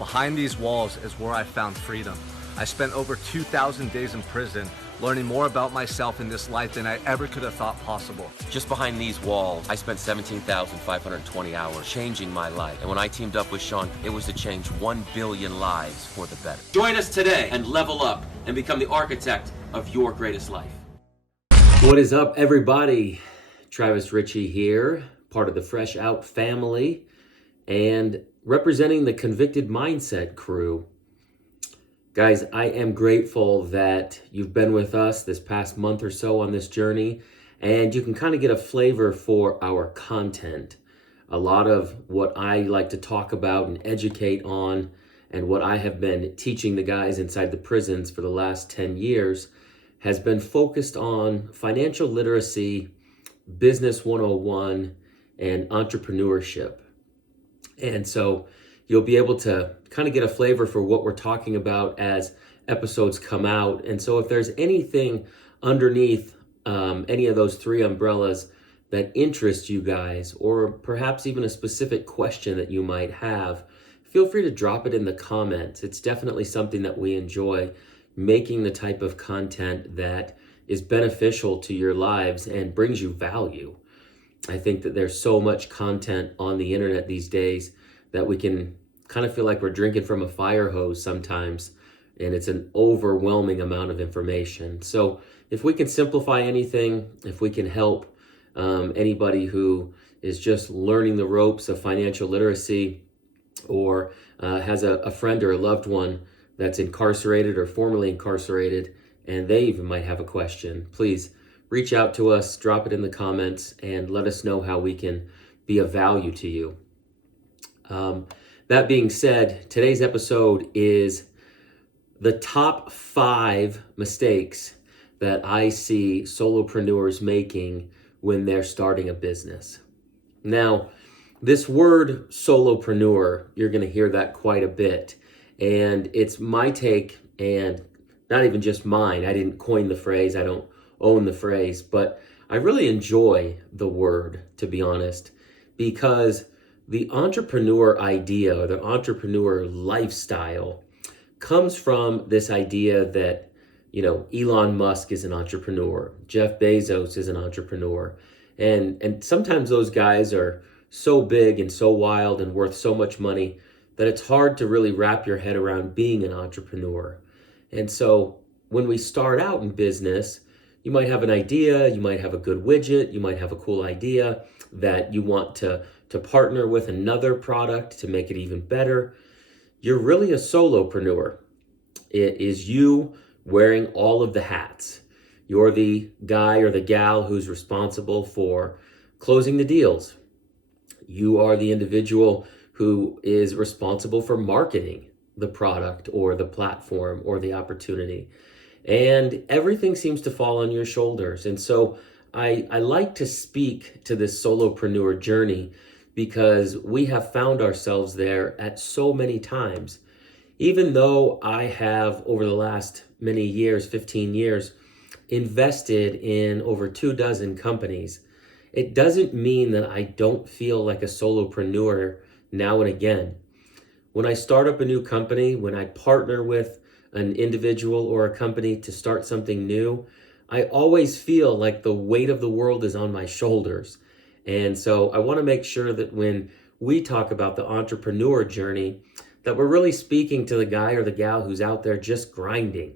Behind these walls is where I found freedom. I spent over 2,000 days in prison, learning more about myself in this life than I ever could have thought possible. Just behind these walls, I spent 17,520 hours changing my life. And when I teamed up with Sean, it was to change 1 billion lives for the better. Join us today and level up and become the architect of your greatest life. What is up, everybody? Travis Ritchie here, part of the Fresh Out family and representing the Convicted Mindset crew. Guys, I am grateful that you've been with us this past month or so on this journey, and you can kind of get a flavor for our content. A lot of what I like to talk about and educate on, and what I have been teaching the guys inside the prisons for the last 10 years, has been focused on financial literacy, business 101, and entrepreneurship. And so you'll be able to kind of get a flavor for what we're talking about as episodes come out. And so if there's anything underneath any of those three umbrellas that interest you guys, or perhaps even a specific question that you might have, feel free to drop it in the comments. It's definitely something that we enjoy, making the type of content that is beneficial to your lives and brings you value. I think that there's so much content on the internet these days that we can kind of feel like we're drinking from a fire hose sometimes, and it's an overwhelming amount of information. So if we can simplify anything, if we can help anybody who is just learning the ropes of financial literacy, or has a friend or a loved one that's incarcerated or formerly incarcerated, and they even might have a question, please reach out to us, drop it in the comments, and let us know how we can be of value to you. That being said, today's episode is the top 5 mistakes that I see solopreneurs making when they're starting a business. Now, this word solopreneur, you're going to hear that quite a bit. And it's my take, and not even just mine. I didn't coin the phrase. I don't own the phrase, but I really enjoy the word, to be honest, because the entrepreneur idea or the entrepreneur lifestyle comes from this idea that, you know, Elon Musk is an entrepreneur, Jeff Bezos is an entrepreneur, and sometimes those guys are so big and so wild and worth so much money that it's hard to really wrap your head around being an entrepreneur. And so when we start out in business, you might have an idea, you might have a good widget, you might have a cool idea that you want to partner with another product to make it even better. You're really a solopreneur. It is you wearing all of the hats. You're the guy or the gal who's responsible for closing the deals. You are the individual who is responsible for marketing the product or the platform or the opportunity. And everything seems to fall on your shoulders. And so I like to speak to this solopreneur journey because we have found ourselves there at so many times. Even though I have, over the last many years, 15 years, invested in over 24 companies, it doesn't mean that I don't feel like a solopreneur now and again. When I start up a new company, when I partner with an individual or a company to start something new, I always feel like the weight of the world is on my shoulders. And so I want to make sure that when we talk about the entrepreneur journey, that we're really speaking to the guy or the gal who's out there just grinding.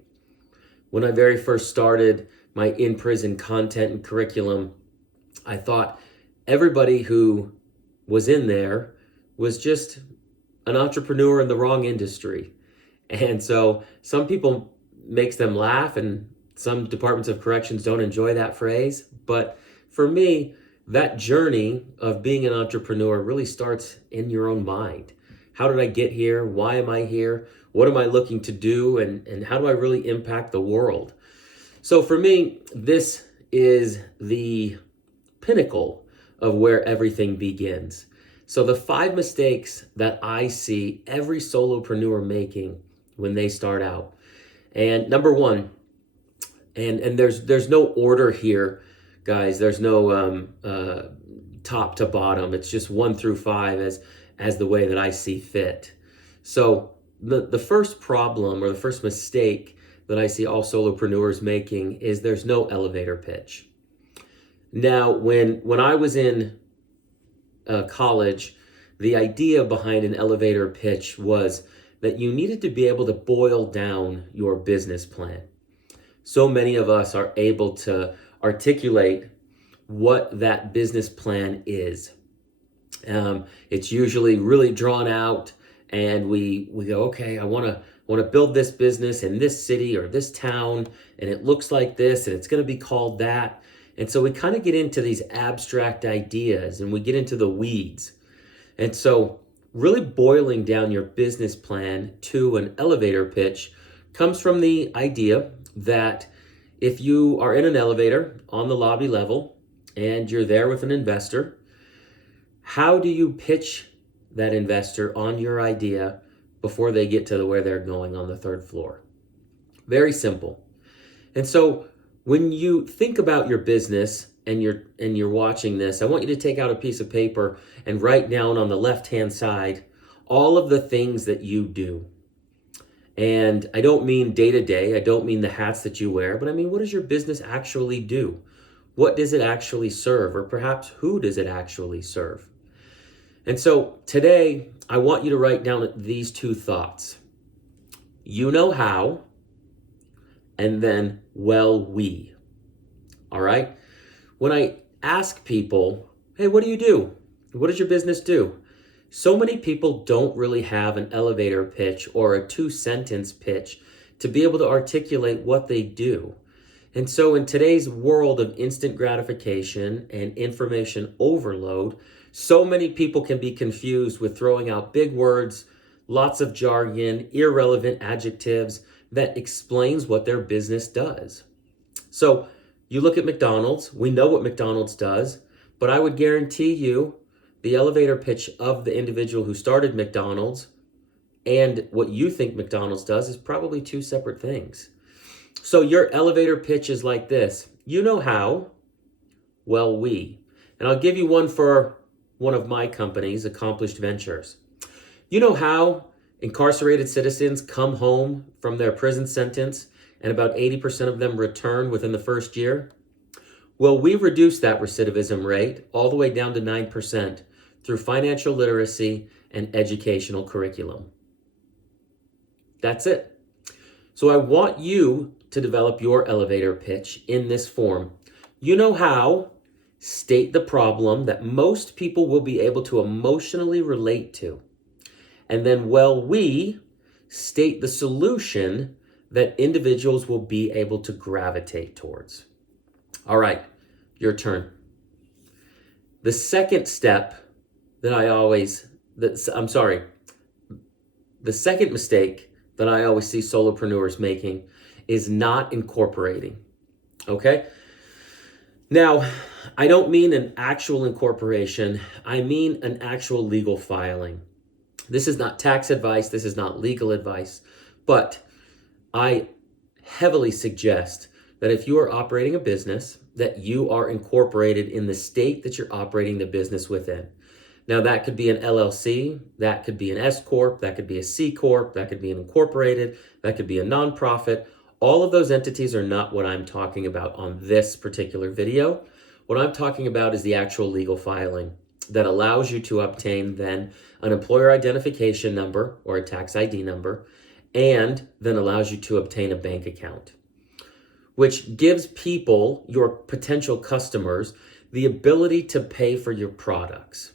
When I very first started my in-prison content and curriculum, I thought everybody who was in there was just an entrepreneur in the wrong industry. And so some people makes them laugh, and some departments of corrections don't enjoy that phrase. But for me, that journey of being an entrepreneur really starts in your own mind. How did I get here? Why am I here? What am I looking to do? And how do I really impact the world? So for me, this is the pinnacle of where everything begins. So the 5 mistakes that I see every solopreneur making when they start out. And number 1, and there's no order here, guys. There's no top to bottom. It's just 1 through 5 as the way that I see fit. So the first problem or the first mistake that I see all solopreneurs making is there's no elevator pitch. Now, when I was in college, the idea behind an elevator pitch was that you needed to be able to boil down your business plan. So many of us are able to articulate what that business plan is. It's usually really drawn out, and we go, okay, I want to build this business in this city or this town, and it looks like this, and it's going to be called that. And so we kind of get into these abstract ideas, and we get into the weeds. And so really boiling down your business plan to an elevator pitch comes from the idea that if you are in an elevator on the lobby level and you're there with an investor, how do you pitch that investor on your idea before they get to where they're going on the third floor? Very simple. And so when you think about your business and you're watching this, I want you to take out a piece of paper and write down on the left-hand side all of the things that you do. And I don't mean day to day, I don't mean the hats that you wear, but I mean, what does your business actually do? What does it actually serve? Or perhaps who does it actually serve? And so today, I want you to write down these two thoughts. You know how, and then, well, we. All right? When I ask people, hey, what do you do? What does your business do? So many people don't really have an elevator pitch or a 2-sentence pitch to be able to articulate what they do. And so in today's world of instant gratification and information overload, so many people can be confused with throwing out big words, lots of jargon, irrelevant adjectives that explains what their business does. So you look at McDonald's, we know what McDonald's does, but I would guarantee you the elevator pitch of the individual who started McDonald's and what you think McDonald's does is probably two separate things. So your elevator pitch is like this. You know how? Well, we. And I'll give you one for one of my companies, Accomplished Ventures. You know how incarcerated citizens come home from their prison sentence and about 80% of them return within the first year? Well, we reduced that recidivism rate all the way down to 9% through financial literacy and educational curriculum. That's it. So I want you to develop your elevator pitch in this form. You know how? State the problem that most people will be able to emotionally relate to. And then, well, we state the solution that individuals will be able to gravitate towards. All right, your turn. The second step the second mistake that I always see solopreneurs making is not incorporating, okay? Now, I don't mean an actual incorporation. I mean an actual legal filing. This is not tax advice. This is not legal advice. But I heavily suggest that if you are operating a business, that you are incorporated in the state that you're operating the business within. Now, that could be an LLC, that could be an S Corp, that could be a C Corp, that could be an incorporated, that could be a nonprofit. All of those entities are not what I'm talking about on this particular video. What I'm talking about is the actual legal filing that allows you to obtain then an employer identification number or a tax ID number, and then allows you to obtain a bank account, which gives people, your potential customers, the ability to pay for your products.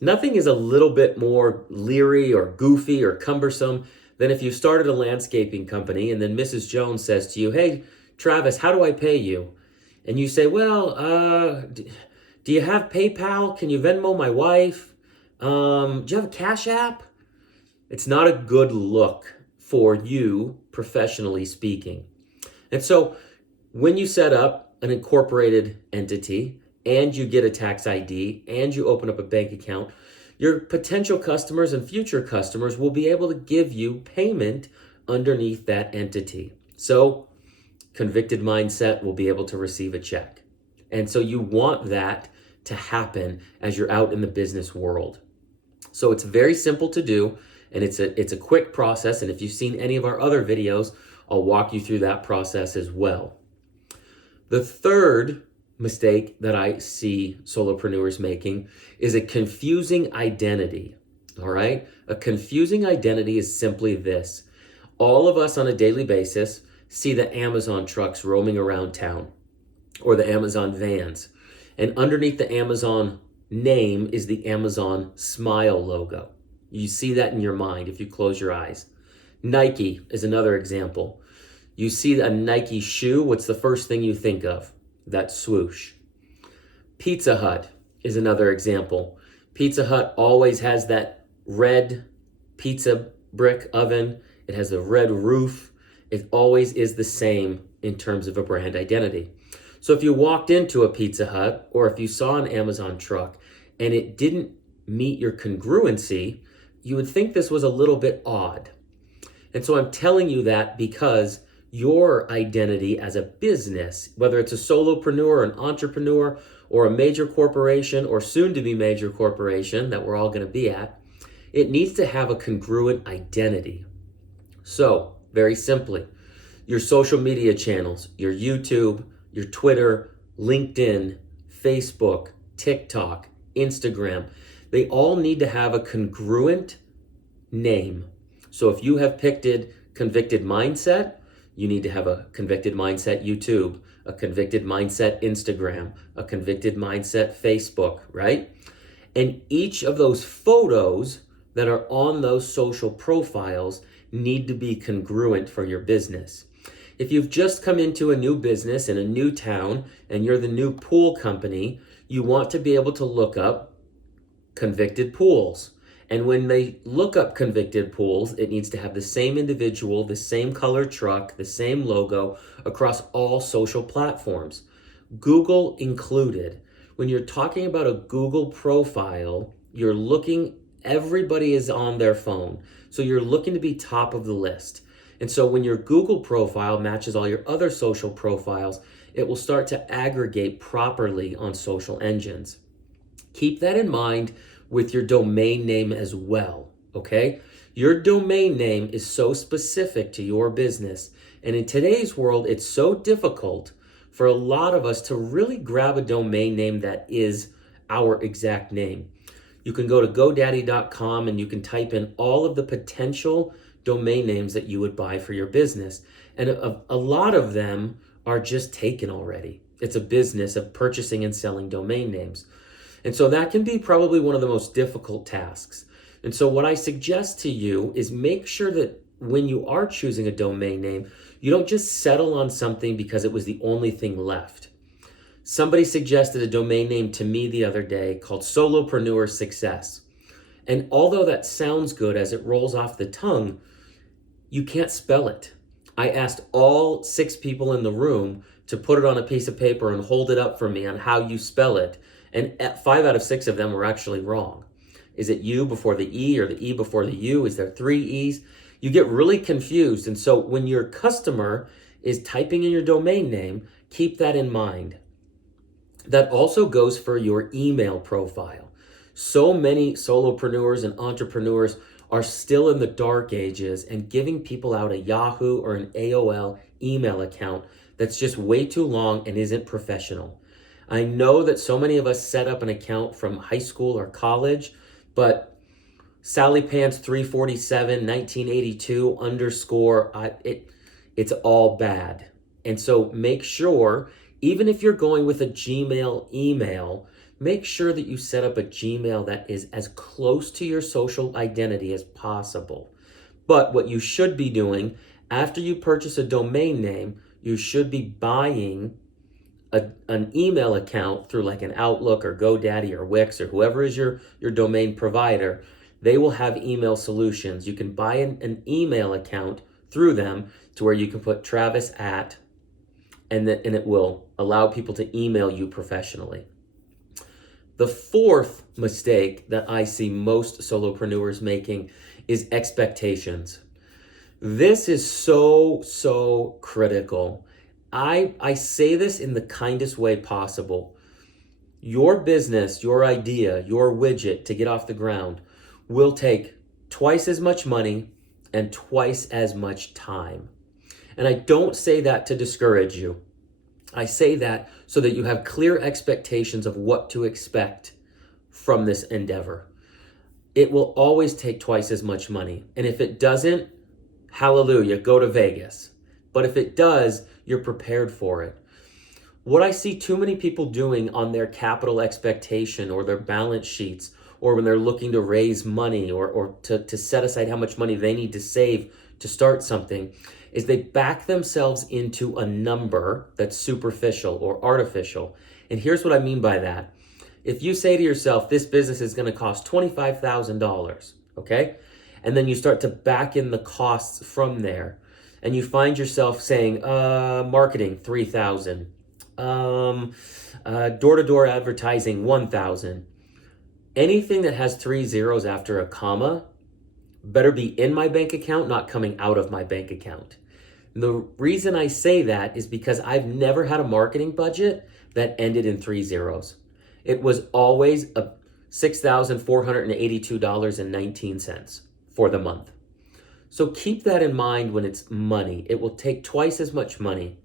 Nothing is a little bit more leery or goofy or cumbersome than if you started a landscaping company and then Mrs. Jones says to you, hey, Travis, how do I pay you? And you say, well, do you have PayPal? Can you Venmo my wife? Do you have a Cash App? It's not a good look for you, professionally speaking. And so when you set up an incorporated entity and you get a tax ID and you open up a bank account, your potential customers and future customers will be able to give you payment underneath that entity. So convicted mindset will be able to receive a check. And so you want that to happen as you're out in the business world. So it's very simple to do. And it's a quick process. And if you've seen any of our other videos, I'll walk you through that process as well. The third mistake that I see solopreneurs making is a confusing identity. All right? A confusing identity is simply this. All of us on a daily basis see the Amazon trucks roaming around town or the Amazon vans. And underneath the Amazon name is the Amazon smile logo. You see that in your mind if you close your eyes. Nike is another example. You see a Nike shoe, what's the first thing you think of? That swoosh. Pizza Hut is another example. Pizza Hut always has that red pizza brick oven. It has the red roof. It always is the same in terms of a brand identity. So if you walked into a Pizza Hut or if you saw an Amazon truck and it didn't meet your congruency, you would think this was a little bit odd. And so I'm telling you that because your identity as a business, whether it's a solopreneur, an entrepreneur, or a major corporation or soon to be major corporation that we're all going to be at, it needs to have a congruent identity. So very simply, your social media channels, your YouTube, your Twitter, LinkedIn, Facebook, TikTok, Instagram, they all need to have a congruent name. So if you have picked Convicted Mindset, you need to have a Convicted Mindset YouTube, a Convicted Mindset Instagram, a Convicted Mindset Facebook, right? And each of those photos that are on those social profiles need to be congruent for your business. If you've just come into a new business in a new town and you're the new pool company, you want to be able to look up Convicted Pools. And when they look up Convicted Pools, it needs to have the same individual, the same color truck, the same logo across all social platforms, Google included. When you're talking about a Google profile, everybody is on their phone. So you're looking to be top of the list. And so when your Google profile matches all your other social profiles, it will start to aggregate properly on social engines. Keep that in mind with your domain name as well, okay? Your domain name is so specific to your business. And in today's world, it's so difficult for a lot of us to really grab a domain name that is our exact name. You can go to GoDaddy.com and you can type in all of the potential domain names that you would buy for your business. And a lot of them are just taken already. It's a business of purchasing and selling domain names. And so that can be probably one of the most difficult tasks. And so what I suggest to you is make sure that when you are choosing a domain name, you don't just settle on something because it was the only thing left. Somebody suggested a domain name to me the other day called Solopreneur Success. And although that sounds good as it rolls off the tongue, you can't spell it. I asked all 6 people in the room to put it on a piece of paper and hold it up for me on how you spell it. And 5 out of 6 of them were actually wrong. Is it U before the E or the E before the U? Is there 3 E's? You get really confused. And so when your customer is typing in your domain name, keep that in mind. That also goes for your email profile. So many solopreneurs and entrepreneurs are still in the dark ages and giving people out a Yahoo or an AOL email account that's just way too long and isn't professional. I know that so many of us set up an account from high school or college, but Sally Pants 347 1982 underscore, it's all bad. And so make sure, even if you're going with a Gmail email, make sure that you set up a Gmail that is as close to your social identity as possible. But what you should be doing after you purchase a domain name, you should be buying an email account through like an Outlook or GoDaddy or Wix or whoever is your domain provider. They will have email solutions. You can buy an email account through them to where you can put Travis at, and it will allow people to email you professionally. The fourth mistake that I see most solopreneurs making is expectations. This is so critical. I say this in the kindest way possible. Your business, your idea, your widget to get off the ground will take twice as much money and twice as much time. And I don't say that to discourage you. I say that so that you have clear expectations of what to expect from this endeavor. It will always take twice as much money. And if it doesn't, hallelujah, go to Vegas. But if it does, you're prepared for it. What I see too many people doing on their capital expectation or their balance sheets, or when they're looking to raise money or to set aside how much money they need to save to start something, is they back themselves into a number that's superficial or artificial. And here's what I mean by that. If you say to yourself, this business is going to cost $25,000, okay? And then you start to back in the costs from there, and you find yourself saying, marketing, $3,000, door-to-door advertising, $1,000. Anything that has 3 zeros after a comma better be in my bank account, not coming out of my bank account. And the reason I say that is because I've never had a marketing budget that ended in 3 zeros. It was always a $6,482.19 for the month. So keep that in mind when it's money. It will take twice as much money.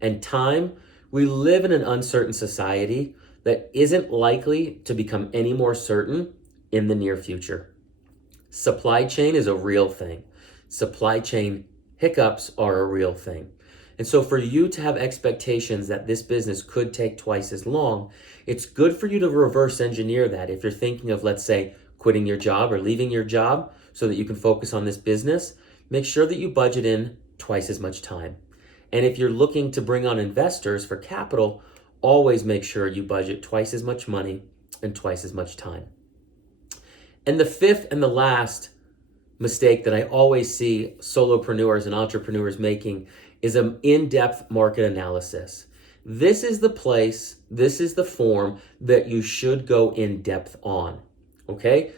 And time, we live in an uncertain society that isn't likely to become any more certain in the near future. Supply chain is a real thing. Supply chain hiccups are a real thing. And so for you to have expectations that this business could take twice as long, it's good for you to reverse engineer that. If you're thinking of, let's say, quitting your job or leaving your job so that you can focus on this business, make sure that you budget in twice as much time. And if you're looking to bring on investors for capital, always make sure you budget twice as much money and twice as much time. And the fifth and the last mistake that I always see solopreneurs and entrepreneurs making is an in-depth market analysis. This is the place, this is the form that you should go in depth on, okay?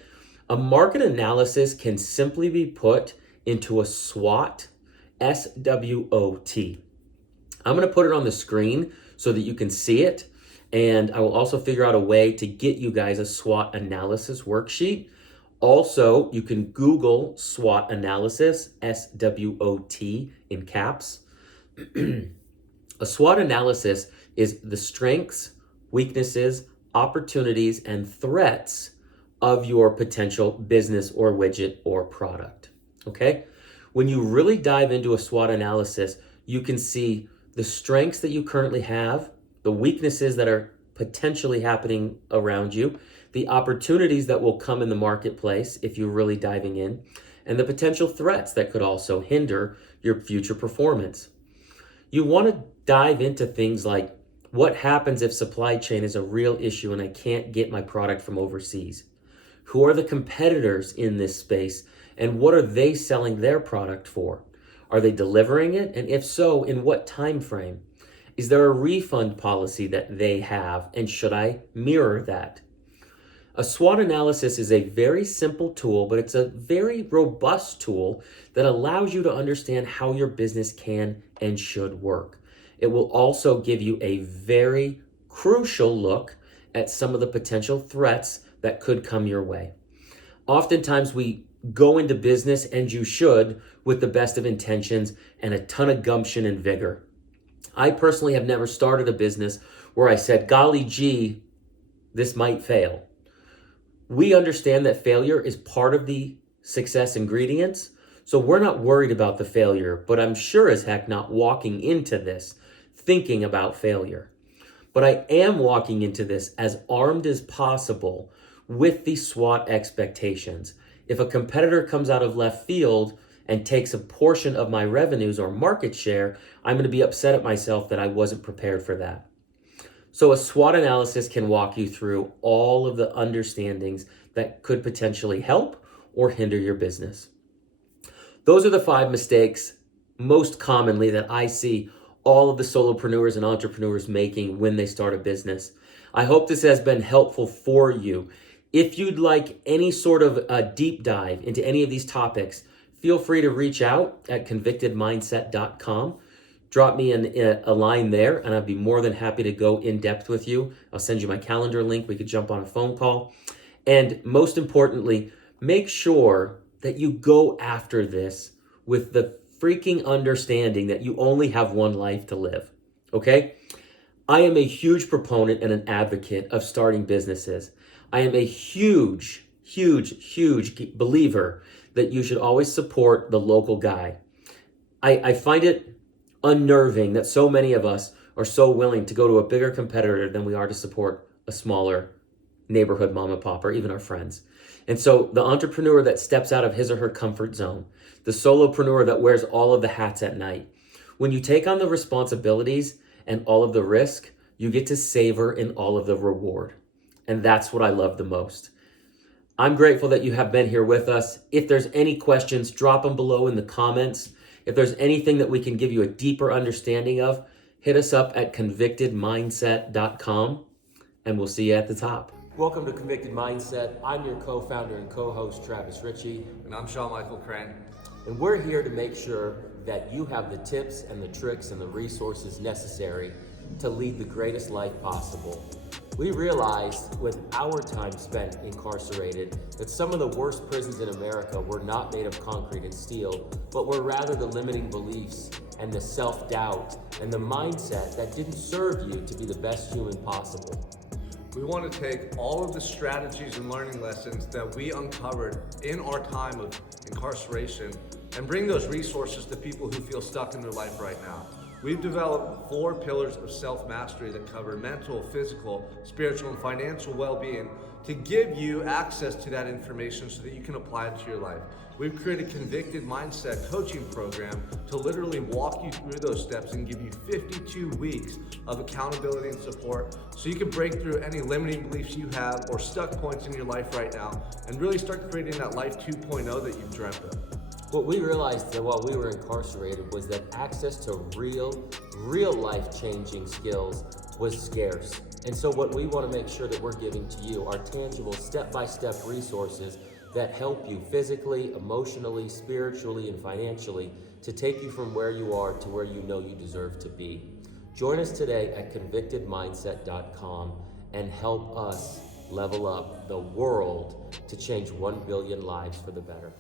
A market analysis can simply be put into a SWOT, S-W-O-T. I'm gonna put it on the screen so that you can see it, and I will also figure out a way to get you guys a SWOT analysis worksheet. Also, you can Google SWOT analysis, S-W-O-T in caps. A SWOT analysis is the strengths, weaknesses, opportunities, and threats of your potential business or widget or product, okay? When you really dive into a SWOT analysis, you can see the strengths that you currently have, the weaknesses that are potentially happening around you, the opportunities that will come in the marketplace if you're really diving in, and the potential threats that could also hinder your future performance. You want to dive into things like, what happens if supply chain is a real issue and I can't get my product from overseas? Who are the competitors in this space, and what are they selling their product for? Are they delivering it? And if so, in what time frame? Is there a refund policy that they have, and should I mirror that? A SWOT analysis is a very simple tool, but it's a very robust tool that allows you to understand how your business can and should work. It will also give you a very crucial look at some of the potential threats that could come your way. Oftentimes we go into business, and you should, with the best of intentions and a ton of gumption and vigor. I personally have never started a business where I said, golly gee, this might fail. We understand that failure is part of the success ingredients, so we're not worried about the failure, but I'm sure as heck not walking into this thinking about failure. But I am walking into this as armed as possible with the SWOT expectations. If a competitor comes out of left field and takes a portion of my revenues or market share, I'm going to be upset at myself that I wasn't prepared for that. So a SWOT analysis can walk you through all of the understandings that could potentially help or hinder your business. Those are the 5 mistakes most commonly that I see all of the solopreneurs and entrepreneurs making when they start a business. I hope this has been helpful for you. If you'd like any sort of a deep dive into any of these topics, feel free to reach out at convictedmindset.com. Drop me a line there, and I'd be more than happy to go in depth with you. I'll send you my calendar link. We could jump on a phone call. And most importantly, make sure that you go after this with the freaking understanding that you only have one life to live, okay? I am a huge proponent and an advocate of starting businesses. I am a huge believer that you should always support the local guy. I find it unnerving that so many of us are so willing to go to a bigger competitor than we are to support a smaller neighborhood mom and pop or even our friends. And so the entrepreneur that steps out of his or her comfort zone, the solopreneur that wears all of the hats at night, when you take on the responsibilities and all of the risk, you get to savor in all of the reward. And that's what I love the most. I'm grateful that you have been here with us. If there's any questions, drop them below in the comments. If there's anything that we can give you a deeper understanding of, hit us up at convictedmindset.com, and we'll see you at the top. Welcome to Convicted Mindset. I'm your co-founder and co-host, Travis Ritchie. And I'm Sean Michael Crane. And we're here to make sure that you have the tips and the tricks and the resources necessary to lead the greatest life possible. We realized with our time spent incarcerated that some of the worst prisons in America were not made of concrete and steel, but were rather the limiting beliefs and the self-doubt and the mindset that didn't serve you to be the best human possible. We want to take all of the strategies and learning lessons that we uncovered in our time of incarceration and bring those resources to people who feel stuck in their life right now. We've developed 4 pillars of self-mastery that cover mental, physical, spiritual, and financial well-being to give you access to that information so that you can apply it to your life. We've created a Convicted Mindset coaching program to literally walk you through those steps and give you 52 weeks of accountability and support so you can break through any limiting beliefs you have or stuck points in your life right now and really start creating that life 2.0 that you've dreamt of. What we realized that while we were incarcerated was that access to real life-changing skills was scarce. And so what we want to make sure that we're giving to you are tangible step-by-step resources that help you physically, emotionally, spiritually, and financially to take you from where you are to where you know you deserve to be. Join us today at convictedmindset.com and help us level up the world to change 1 billion lives for the better.